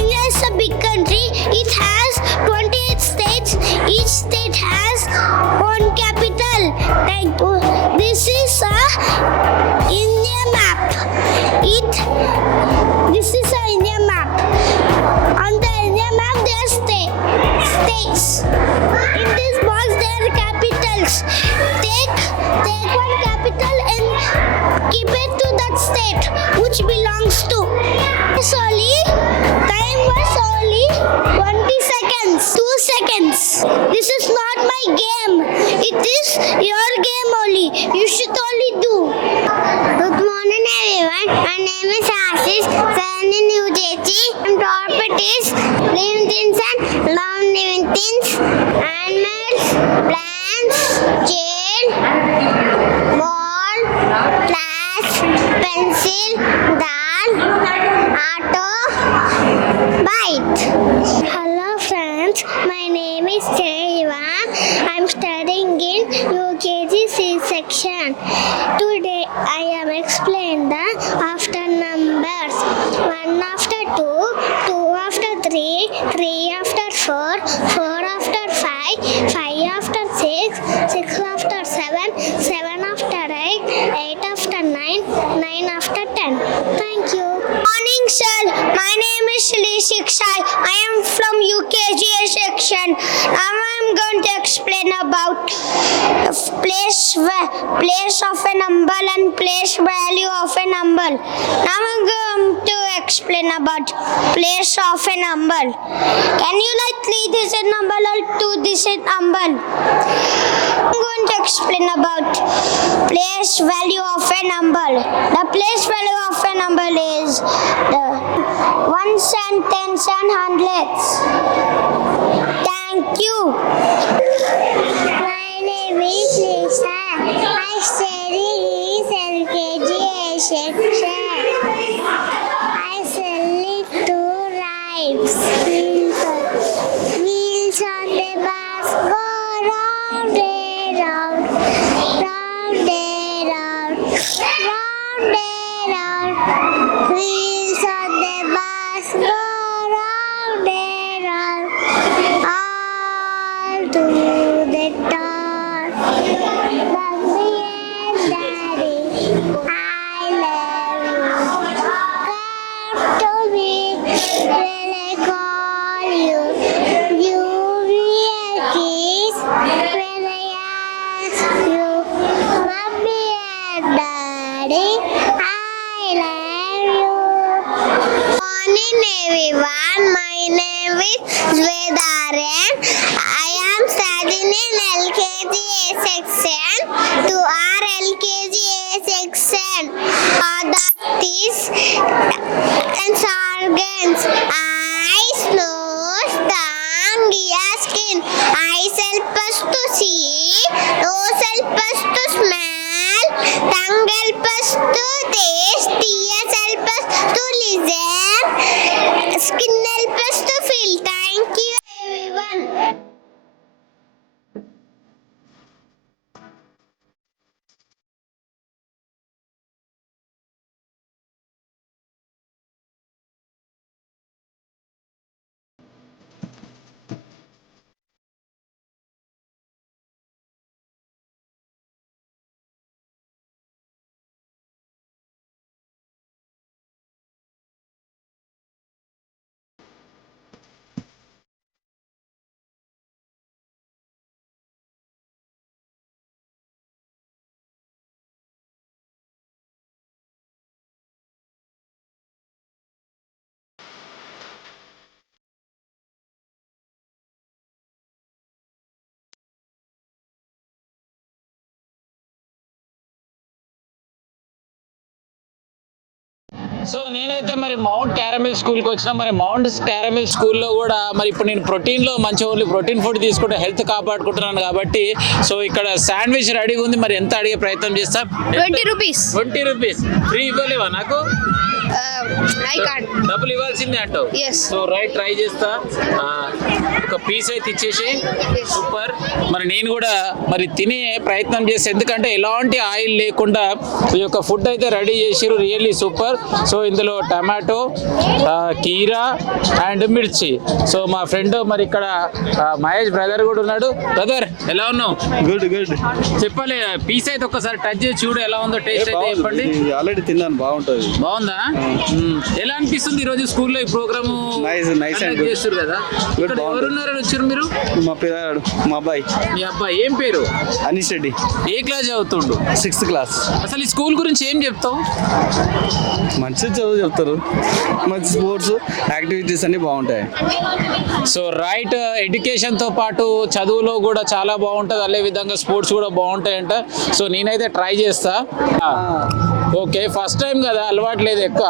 India is a big country. It has 28 states. Each state has one capital. This is a India map. This is a India map. On the India map there are states. In this box there are capitals. Take one capital and keep it to that state which belongs to. Time was only 20 seconds, 2 seconds. This is not my game. It is your game only. You should only do. Good morning everyone. My name is Ashish. Born in New Jersey. My topic is living things and non-living things. Animals, plants, chain, ball, glass, pencil, doll, auto, bite. Hello friends, my name is Jaiva. I'm studying in UKG C section. Today I am explaining the after numbers. 1 after 2, 2 after 3, 3 after 4, 4 after 5, 5 after 6, 6 after 7, 7 after 8, 8 after 9, 9 after 10. Thank you. Morning sir, my name is Shri Shiksha. I am from UKG section. Now I am going to explain about place of a number and place value of a number. Now I am going to explain about place of a number. Can you like 3-digit number or 2-digit number? I'm going to explain about place value of a number. The place value of a number is the ones and tens and hundreds. Thank you. My name is Lisa. I study in LKG section. I select 2 rhymes. Wheels on the bus go round and round, round and round, round and round. Wheels on the bus go round and round, all to the top. Mommy and Daddy, I love you. Come to me when I call you. You will kiss when I ask you. Mommy and Daddy, I love you. Morning everyone, my name is Svedaren. I am studying in LKG section to our LKG section. That is and organs. Eyes, nose, tongue, ear, skin. Eyes help us to see, nose help us to smell, tongue help us to taste, ears help us to listen, skin help us to feel. Thank you everyone. So నేనైతే మరి mount caramel స్కూల్కి వచ్చిన మరి mount caramel స్కూల్లో కూడా మరి ఇప్పుడు నేను ప్రోటీన్లో మంచి ఓన్లీ ప్రోటీన్ ఫుడ్ తీసుకుంటే హెల్త్ కాపాడుకుంటున్నాను కాబట్టి సో ఇక్కడ శాండ్విచ్ రెడీగా ఉంది. మరి ఎంత అడిగే ప్రయత్నం చేస్తా? 20 rupees. 20 రూపీస్ ఫ్రీ ఇవ్వలేవా నాకు? I can't. డబ్బులు ఇవ్వాల్సిందే అంటావు. Yes. సో రైట్, ట్రై చేస్తా. ఒక పీస్ అయితే ఇచ్చేసి. సూపర్. మరి నేను కూడా మరి తినే ప్రయత్నం చేస్తే, ఎందుకంటే ఎలాంటి ఆయిల్ లేకుండా ఈ యొక్క ఫుడ్ అయితే రెడీ చేసిరు. Really super. సో ఇందులో టమాటో, కీరా అండ్ మిర్చి. సో మా ఫ్రెండ్ మరి ఇక్కడ మహేష్ బ్రదర్ కూడా ఉన్నాడు. బ్రదర్ ఎలా ఉన్నావు? Good good. చెప్పాలి, పీస్ అయితే ఒక్కసారి టచ్ చేసి చూడు ఎలా ఉందో, టేస్ట్ అయితే చెప్పండి. ఆల్రెడీ తిన్నాను, బాగుంటుంది. బాగుందా? ఎలా అనిపిస్తుంది ఈరోజు స్కూల్లో ఈ ప్రోగ్రామ్ Nice and good. చేస్తారు కదా? ఇక్కడ బాగుంది. ఎవరున్నారని వచ్చారు మీరు? మా పిల్లాడు, మా అబ్బాయి మీ అబ్బాయి ఏం పేరు? అనీష్ రెడ్డి, ఏ క్లాస్ చదువుతుండు? 6th class. అసలు ఈ స్కూల్ గురించి ఏం చెప్తావు? మంచి చదువు చెప్తారు, మంచి స్పోర్ట్స్ యాక్టివిటీస్ అన్ని బాగుంటాయి. సో రైట్, ఎడ్యుకేషన్తో పాటు చదువులో కూడా చాలా బాగుంటుంది, అదే విధంగా స్పోర్ట్స్ కూడా బాగుంటాయంట. సో నేనైతే ట్రై చేస్తా. ఓకే, ఫస్ట్ టైం కదా, అలవాటు లేదు ఎక్కువ.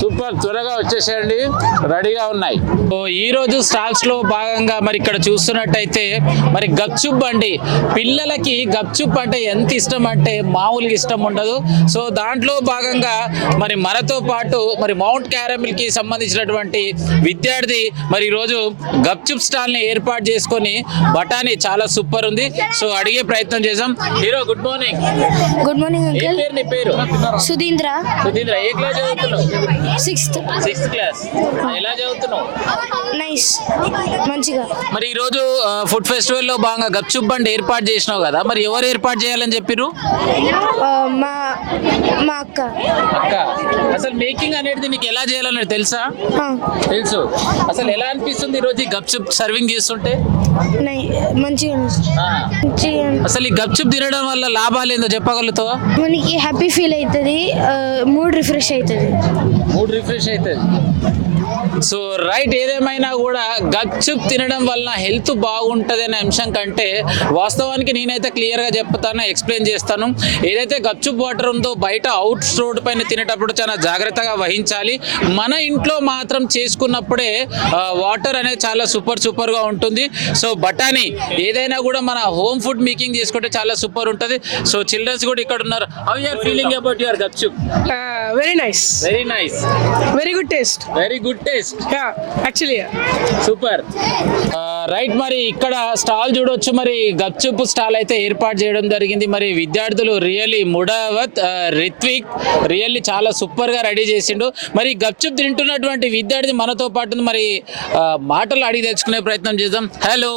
సూపర్, త్వరగా వచ్చేసేయండి, రెడీగా ఉన్నాయి. సో ఈ రోజు స్టాల్స్ లో భాగంగా మరి ఇక్కడ చూస్తున్నట్టయితే మరి గప్చుప్ అండి. పిల్లలకి గప్చుప్ అంటే ఎంత ఇష్టం అంటే మామూలుగా ఇష్టం ఉండదు. సో దాంట్లో భాగంగా మరి మనతో పాటు మరి మౌంట్ క్యారమిల్ కి సంబంధించినటువంటి విద్యార్థి మరి ఈరోజు గప్చుప్ స్టాల్ ని ఏర్పాటు చేసుకొని బఠానీ చాలా సూపర్ ఉంది. సో అడిగే ప్రయత్నం చేసాం. Hero good morning. Good morning, ఏ uncle. పేరు నీ పేరు? Sudhindra, సుధీంద్ర, ఏ క్లాస్ చదువుతున్నావు? 6th. 6th class. ఎలా చదువుతున్నావు? Nice. మంచిగా. మరి ఈ రోజు ఫుడ్ ఫెస్టివల్ లో భాగంగా గప్చుప్ బండి ఏర్పాటు చేసినావు కదా, మరి ఎవరు ఏర్పాటు చేయాలని చెప్పిరు? మా అక్క. అక్క, అసలు మేకింగ్ అనేది నీకు ఎలా చేయాలనేది తెలుసా? తెలుసు. అసలు ఎలా అనిపిస్తుంది ఈ రోజు ఈ గప్చుప్ సర్వింగ్ చేస్తుంటే? మంచిగా ఆ. అసలు ఈ గప్చుప్ తినడం వల్ల లాభాలు ఏందో చెప్పగలుగుతావా? మనకి హ్యాపీ ఫీల్ అవుతుంది, మూడ్ రిఫ్రెష్ అవుతుంది. మూడ్ రిఫ్రెష్ అవుతుంది. సో రైట్, ఏదేమైనా కూడా గప్చుప్ తినడం వల్ల హెల్త్ బాగుంటుంది అనే అంశం కంటే వాస్తవానికి నేనైతే క్లియర్గా చెప్తాను, ఎక్స్ప్లెయిన్ చేస్తాను. ఏదైతే గప్చుప్ వాటర్ ఉందో బయట అవుట్ రోడ్ పైన తినేటప్పుడు చాలా జాగ్రత్తగా వహించాలి. మన ఇంట్లో మాత్రం చేసుకున్నప్పుడే వాటర్ అనేది చాలా సూపర్గా ఉంటుంది. సో బఠానీ ఏదైనా కూడా మన హోమ్ ఫుడ్ మేకింగ్ చేసుకుంటే చాలా సూపర్ ఉంటుంది. సో చిల్డ్రన్స్ కూడా ఇక్కడ ఉన్నారు. How you are feeling about your gupchup? Very nice. Very nice. Very good taste. Very good taste. Yeah, actually. Yeah. Super. Right, మరి ఇక్కడ స్టాల్ చూడొచ్చు. మరి గప్చుప్ స్టాల్ అయితే ఏర్పాటు చేయడం జరిగింది. మరి విద్యార్థులు రియల్లీ ముడావత్, రిత్విక్ రియల్లీ చాలా సూపర్ గా రెడీ చేసిండు. మరి గప్చుప్ తింటున్నటువంటి విద్యార్థి మనతో పాటు మరి మాటలు అడిగి తెచ్చుకునే ప్రయత్నం చేద్దాం. Hello.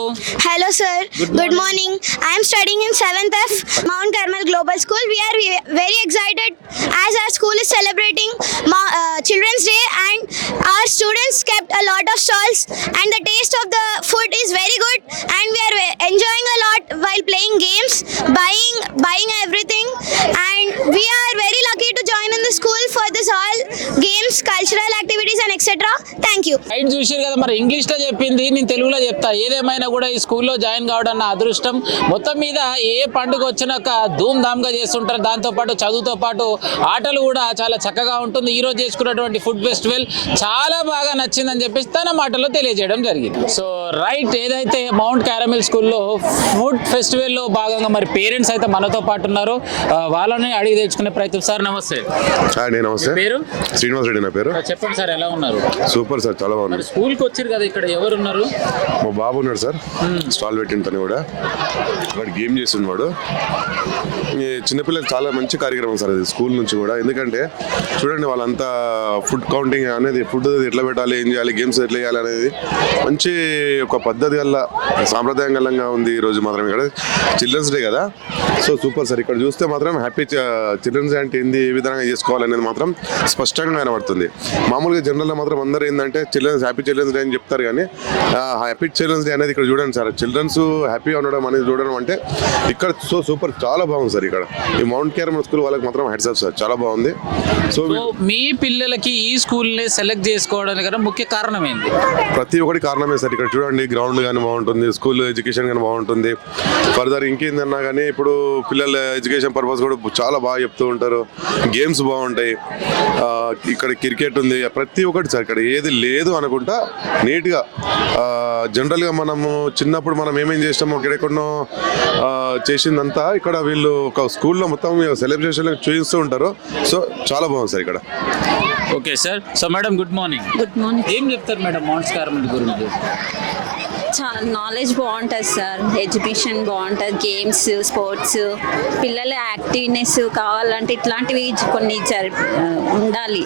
Hello, sir. Good morning. I am studying in 7th F, Mount Carmel Global School. We are very excited as our school is celebrating Children's Day, and our students kept a lot of stalls, and the taste of the food is very good, and we are enjoying a lot while playing games, buying everything, and we are very lucky to join in the school for this all games, cultural activities, and etc. Thank you. Right, చూసారు కదా, మరి ఇంగ్లీష్ లో చెప్పింది, నేను తెలుగులో చెప్తా. ఏదేమైనా కూడా ఈ స్కూల్లో జాయిన్ కావడం నా అదృష్టం. మొత్తం మీద ఏ పండుగ వచ్చినాక ధూమ్ ధామ్ గా చేస్తుంటారు. దాంతో పాటు చదువుతో పాటు ఆటలు కూడా చాలా చక్కగా ఉంటుంది. ఈ రోజు చేసుకున్నటువంటి ఫుడ్ ఫెస్టివల్ చాలా బాగా నచ్చిందని చెప్పేసి తన మాటల్లో తెలియజేయడం జరిగింది. సో రైట్, ఏదైతే మౌంట్ క్యారమిల్ స్కూల్లో ఫుడ్ ఫెస్టివల్ లో భాగంగా మరి పేరెంట్స్ అయితే మనతో పాటు ఉన్నారు. వాళ్ళని అడిగి తెచ్చుకునే ప్రయత్నం. సార్ నమస్తే. నేను నమస్తే. పేరు? శ్రీనివాస్ రెడ్డి నా పేరు. చెప్పండి సార్, ఎలా ఉన్నారు? సూపర్ సార్, చాలా బాగుంది. మరి స్కూల్ కి వచ్చారు కదా, ఇక్కడ ఎవరు ఉన్నారు? మా బాబు ఉన్నాడు సార్, స్టాల్ పెట్టిన తను కూడా వాడు గేమ్ చేస్తున్నాడు. ఈ చిన్నపిల్లలు చాలా మంచి కార్యక్రమం సార్ అది స్కూల్ నుంచి కూడా. ఎందుకంటే చూడండి, వాళ్ళంతా ఫుడ్ కౌంటింగ్ అనేది, ఫుడ్ ఎట్లా పెట్టాలి, ఏం చేయాలి, గేమ్స్ ఎట్లా చేయాలి అనేది మంచి ఒక పద్ధతి గల్ల సాంప్రదాయం గల్లంగా ఉంది. ఈరోజు మాత్రం ఇక్కడ చిల్డ్రన్స్ డే కదా. సో సూపర్ సార్, ఇక్కడ చూస్తే మాత్రం హ్యాపీ చిల్డ్రన్స్ డే అంటే ఏంది, ఏ విధంగా చేసుకోవాలనేది మాత్రం స్పష్టంగా కనబడుతుంది. మామూలుగా జనరల్గా మాత్రం అందరూ ఏంటంటే హ్యాపీ చిల్డ్రన్స్ డే అని చెప్తారు, కానీ హ్యాపీ చిల్డ్రన్స్ డే అనేది ఇక్కడ చూడండి సార్. చిల్డ్రన్స్ హ్యాపీగా ఉండడం అనేది చూడడం అంటే ఇక్కడ సో సూపర్, చాలా బాగుంది సార్. ఇక్కడ ఈ మౌంట్ క్యారమిల్ స్కూల్ వాళ్ళకి మాత్రం హెడ్స్ అప్ సార్, చాలా బాగుంది. సో మీ పిల్లలకి ఈ స్కూల్ని సెలెక్ట్ చేసుకోవడానికి గల ముఖ్య కారణం ఏంటి? ప్రతి ఒక్కటి కారణమే సార్. ఇక్కడ చూడండి, గ్రౌండ్ కానీ బాగుంటుంది, స్కూల్ ఎడ్యుకేషన్ కానీ బాగుంటుంది. ఫర్దర్ ఇంకేందన్నా కానీ ఇప్పుడు పిల్లల ఎడ్యుకేషన్ పర్పస్ కూడా చాలా బాగా చెప్తూ ఉంటారు. గేమ్స్ బాగుంటాయి, ఇక్కడ క్రికెట్ ఉంది, ప్రతి ఒక్కటి సార్. ఇక్కడ ఏది లేదు అనుకుంటా నీట్గా జనరల్గా మనము చిన్నప్పుడు మనం ఏమేం చేస్తామో ఎక్కడెక్కడో చేసిందంతా ఇక్కడ వీళ్ళు ఒక స్కూల్లో మొత్తం సెలబ్రేషన్ చూపిస్తూ ఉంటారు. సో చాలా బాగుంది సార్ ఇక్కడ. Okay sir. So madam good morning. Good morning. ఏం చెప్తారు మేడం మౌంట్స్ కార్మెల్ గురించి? చాలా నాలెడ్జ్ బాగుంటుంది సార్, ఎడ్యుకేషన్ బాగుంటుంది, గేమ్స్, స్పోర్ట్స్, పిల్లల యాక్టివ్నెస్ కావాలంటే ఇట్లాంటివి కొన్ని ఉండాలి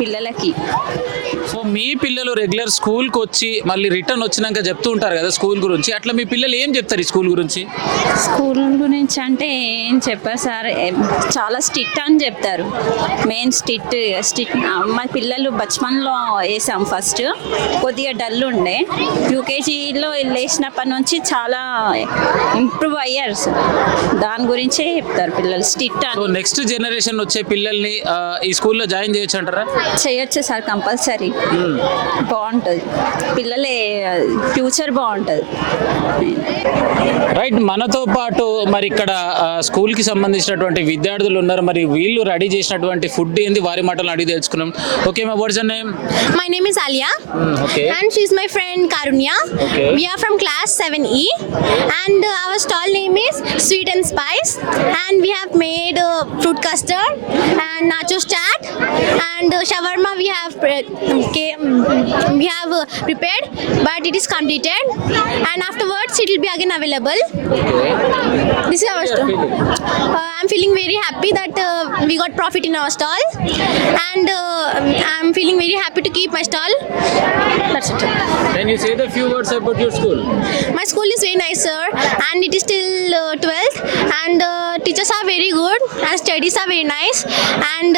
పిల్లలకి. సో మీ పిల్లలు రెగ్యులర్ స్కూల్కి వచ్చి మళ్ళీ రిటర్న్ వచ్చినాక చెప్తూ ఉంటారు కదా స్కూల్ గురించి, అట్లా మీ పిల్లలు ఏం చెప్తారు ఈ స్కూల్ గురించి? స్కూల్ గురించి అంటే ఏం చెప్పారు సార్, చాలా స్ట్రిక్ట్ అని చెప్తారు. మెయిన్ స్ట్రిక్ట్ మా పిల్లలు బచ్పన్లో వేసాం ఫస్ట్, కొద్దిగా డల్ ఉండే, యూకేజీలో వేసినప్పటి నుంచి చాలా ఇంప్రూవ్ అయ్యారు సార్. దాని గురించే చెప్తారు పిల్లలు స్ట్రిక్ట్ సో అని. నెక్స్ట్ జనరేషన్ వచ్చే పిల్లల్ని ఈ స్కూల్లో జాయిన్ చేయొచ్చు అంటారా? చేయొచ్చు సార్, కంపల్సరీ. బాగుంటుంది, పిల్లలే ఫ్యూచర్ బాగుంటుంది. రైట్. మనతో పాటు మరి ఇక్కడ స్కూల్కి సంబంధించినటువంటి విద్యార్థులు ఉన్నారు. మరి వీళ్ళు రెడీ చేసినటువంటి ఫుడ్ ఏంది వారి మాటలు అడిగి తెలుసుకున్నాం. ఓకే, మా what's your name? My name is Alia. Okay. And she's my friend Karunya. Okay. We are from class 7E and our stall name is Sweet and Spice, and we have made fruit custard and nachos chaat and shawarma we have prepared, but it is completed and afterwards it will be again available. This is our stall. I'm feeling very happy that we got profit in our stall, and I'm feeling very happy to keep my stall. That's it. Can you say the few words about your school? My school is very nice, sir, and it is till 12th, and teachers are very good and studies are very nice, and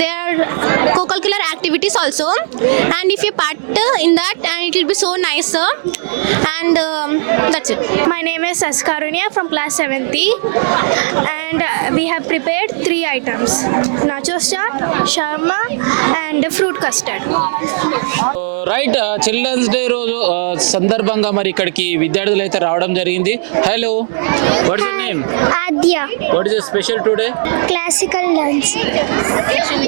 there are co-curricular activities also, and if you part in that, and it will be so nice, sir, and that's it. My name is Askarunya from class 7th, and we have prepared 3 items: nachos chaat, shawarma, and fruit custard. Right. Children's day రోజు సందర్భంగా మరి ఇక్కడికి విద్యార్థులు అయితే రావడం జరిగింది. Hello, what is your name? Adya, what is the special today? classical dance.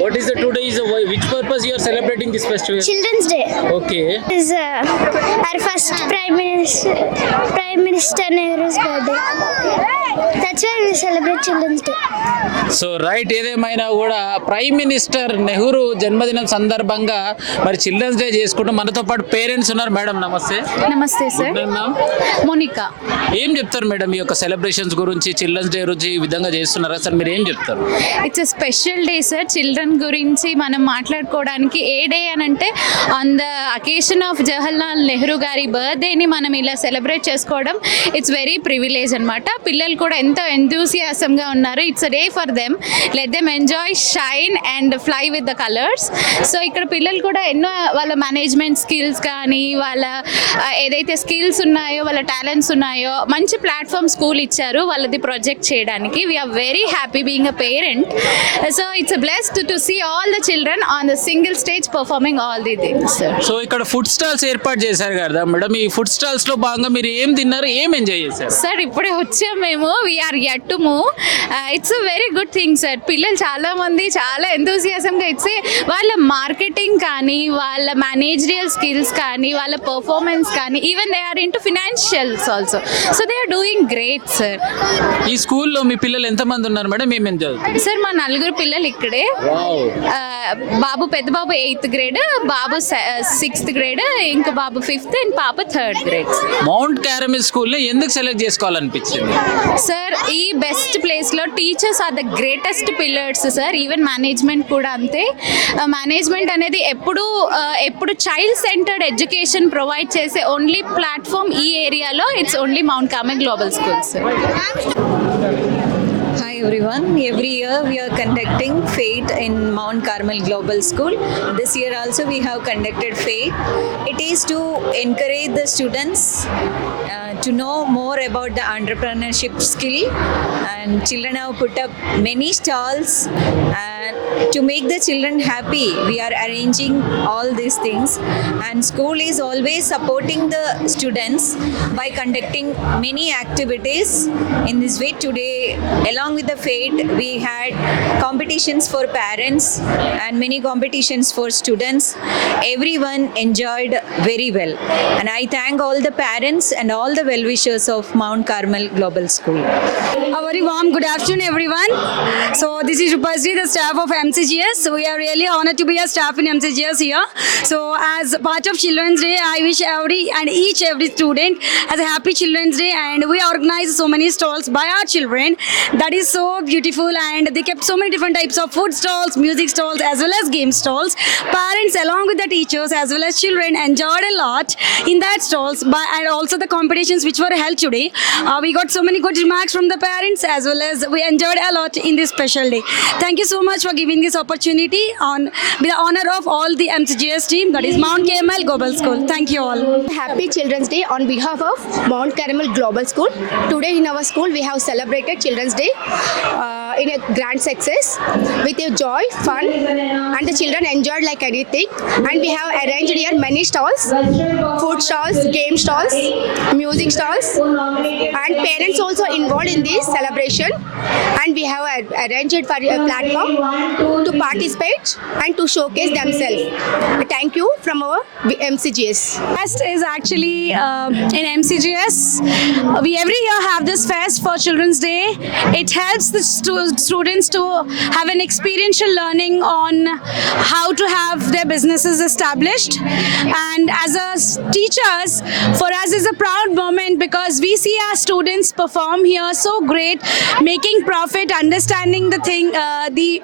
What is the today is which purpose you are celebrating this festival? Children's Day Okay. is our first Prime Minister Nehru's birthday. That's why we celebrate Children's Day. So right, ఏదేమైనా కూడా prime minister Nehru జన్మదినం సందర్భంగా మరి children's day చేసుకుంటూ మనతో పాటు పేరెంట్స్ ఉన్నారు. మేడం నమస్తే. నమస్తే sir. Good name, ma'am? Monika. ఏం చెప్తారు మేడం ఈ యొక్క సెలబ్రేషన్స్ గురించి? చిల్డ్రన్స్ డే గురించి ఈ విధంగా చేస్తున్నారా సార్, మీరు ఏం చెప్తారు? It's a special day sir. Children గురించి మనం మాట్లాడుకోవడానికి ఏ డే అని అంటే on the occasion of Jawaharlal నెహ్రూ గారి బర్త్డేని మనం ఇలా సెలబ్రేట్ చేసుకోవడం ఇట్స్ వెరీ ప్రివిలేజ్ అనమాట. పిల్లలు కూడా ఎంతో ఎంతూసియాసంగా ఉన్నారు. It's a day for them. Let them enjoy, shine and fly with the colours. So ఇక్కడ పిల్లలు కూడా ఎన్నో వాళ్ళ మేనేజ్మెంట్ స్కిల్స్ కానీ వాళ్ళ ఏదైతే స్కిల్స్ ఉన్నాయో వాళ్ళ టాలెంట్స్ ఉన్నాయో మంచి ప్లాట్ఫామ్ స్కూల్ ఇచ్చారు వాళ్ళది ప్రొజెక్ట్ చేయడానికి. We are very happy being a parent. So it's a blessed to see all the children on the single stage performing all the things. So ఇక్కడ ఫుడ్ స్టాల్స్ ఏర్పాటు చేశారు కదా మేడం, ఈ ఫుడ్ స్టాల్స్ లో భాగంగా మీరు ఏం తిన్నారు, ఏం ఎంజాయ్ చేశారు? సార్ ఇప్పుడే వచ్చాం మేము. We are yet to move. It's a very good thing sir. పిల్లలు చాలా మంది చాలా ఎంతూసియాసంగా ఇట్స్ వాళ్ళ మార్కెటింగ్ కానీ వాళ్ళ మేనేజరియల్ స్కిల్స్ కానీ వాళ్ళ పర్ఫార్మెన్స్ కానీ even they are into financials also. So they are doing great sir. ఈ స్కూల్లో మీ పిల్లలు ఎంతమంది ఉన్నారు మేడం, ఏమేం చదువుతారు? సార్ మా 4 పిల్లలు ఇక్కడే. బాబు పెద్ద బాబు 8th grade, బాబు 6th grade, ఇంకో బాబు 5th అండ్ పాప 3rd grade. మౌంట్ క్యారమెల్ స్కూల్ని ఎందుకు సెలెక్ట్ చేసుకోవాలనిపించింది? సార్ ఈ బెస్ట్ ప్లేస్లో teachers are the greatest pillars sir. Even management కూడా అంతే. మేనేజ్మెంట్ అనేది ఎప్పుడు చైల్డ్ సెంటర్డ్ ఎడ్యుకేషన్ ప్రొవైడ్ చేసే ఓన్లీ ప్లాట్ఫామ్ ఈ ఏరియాలో it's only Mount Carmel global school sir. Hi everyone. Every year we are conducting FATE in Mount Carmel Global School. This year also we have conducted FATE. It is to encourage the students to know more about the entrepreneurship skill, and children have put up many stalls to make the children happy, we are arranging all these things, and school is always supporting the students by conducting many activities. In this way, today along with the fete, we had competitions for parents and many competitions for students. Everyone enjoyed very well, and I thank all the parents and all the well-wishers of Mount Carmel Global School. A very warm good afternoon, everyone. So this is Rupasri, the staff of MCGS. So we are really honored to be a staff in MCGS here. So as part of Children's Day, I wish every student has a happy Children's Day, and we organize so many stalls by our children. That is so beautiful, and they kept so many different types of food stalls, music stalls, as well as game stalls. Parents along with the teachers as well as children enjoyed a lot in that stalls, and also the competitions which were held today. We got so many good remarks from the parents, as well as we enjoyed a lot in this special day. Thank you so much for giving this opportunity with the honor of all the MCGS team, that is Mount Carmel Global School. Thank you all. Happy Children's Day on behalf of Mount Carmel Global School. Today in our school we have celebrated Children's Day in a grand success with a joy, fun, and the children enjoyed like anything. And we have arranged here many stalls, food stalls, game stalls, music stalls, and parents also involved in this celebration. And we have arranged for a platform to participate and to showcase themselves. Thank you from our MCGS. Fest is actually in MCGS. We every year have this fest for Children's Day. It helps the students to have an experiential learning on how to have their businesses established. And as a teachers, for us is a proud moment because we see our students perform here so great, making profit, understanding the thing, the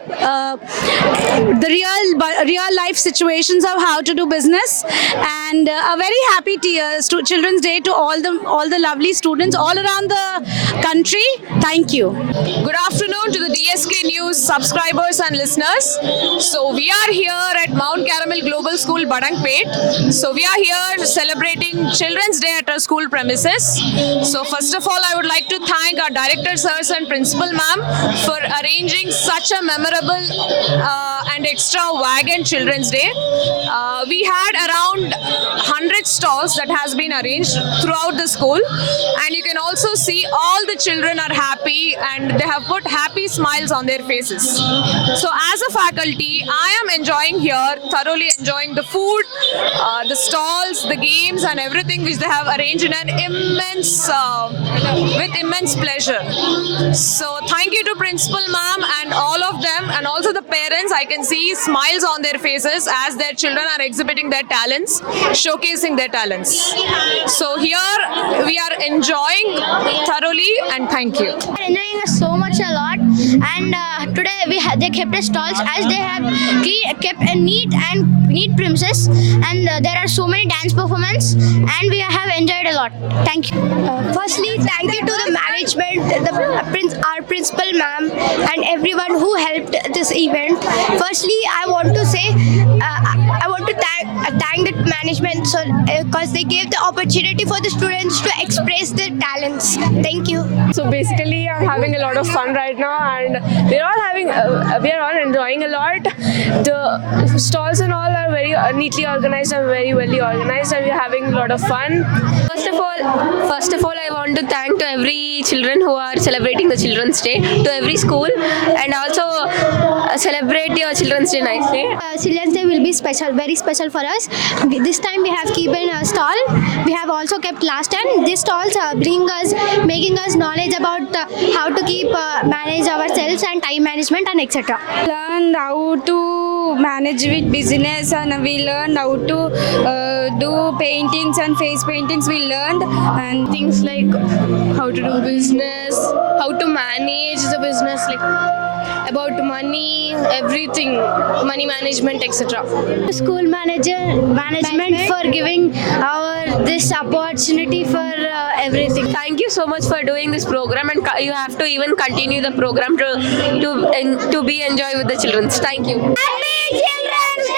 real life situations of how to do business. And a very happy Children's Day to all the lovely students all around the country. Thank you. Good afternoon to the DSK News subscribers and listeners. So we are here at Mount Carmel Global School, Badangpet. So we are here celebrating Children's Day at our school premises. So first of all, I would like to thank our director sirs and principal ma'am for arranging such a memorable and extravagant Children's Day. We had around 100 stalls that has been arranged throughout the school, and you can also see all the children are happy and they have put happy smiles on their faces. So as a faculty, I am enjoying here, thoroughly enjoying the food, the stalls, the games and everything which they have arranged in an with immense pleasure. So thank you to principal ma'am and all of them, and also the parents. I can see smiles on their faces as their children are exhibiting their talents, showcasing their talents. So here we are enjoying thoroughly, and thank you. Enjoying so much a lot, and today they kept a stalls as they have kept a neat premises, and there are so many dance performance, and we have enjoyed a lot. Thank you. Firstly, thank you to the management, our principal ma'am, and everyone who helped this event. Firstly, I want to say I want to thank the management because they gave the opportunity for the students to express their talents. Thank you. So basically, I'm having a lot of fun right now, and we are all enjoying a lot. The stalls and all are very neatly organized and very well organized, and we're having a lot of fun. First of all, I want to thank to every children who are celebrating the Children's Day, to every school, and also celebrate your Children's Day nicely. Children's Day will be special, very special for us. This time we have kept a stall. We have also kept last time. These stalls making us knowledge about how to manage ourselves and time management and etc. Learn how to manage with business, and we learned how to do paintings and face paintings. We learned and Things like how to do business, how to manage the business, like about money, everything, money management, etc. School management for giving this opportunity for everything. Thank you so much for doing this program, and you have to even continue the program to be enjoyed with the children. Thank you. Happy Children's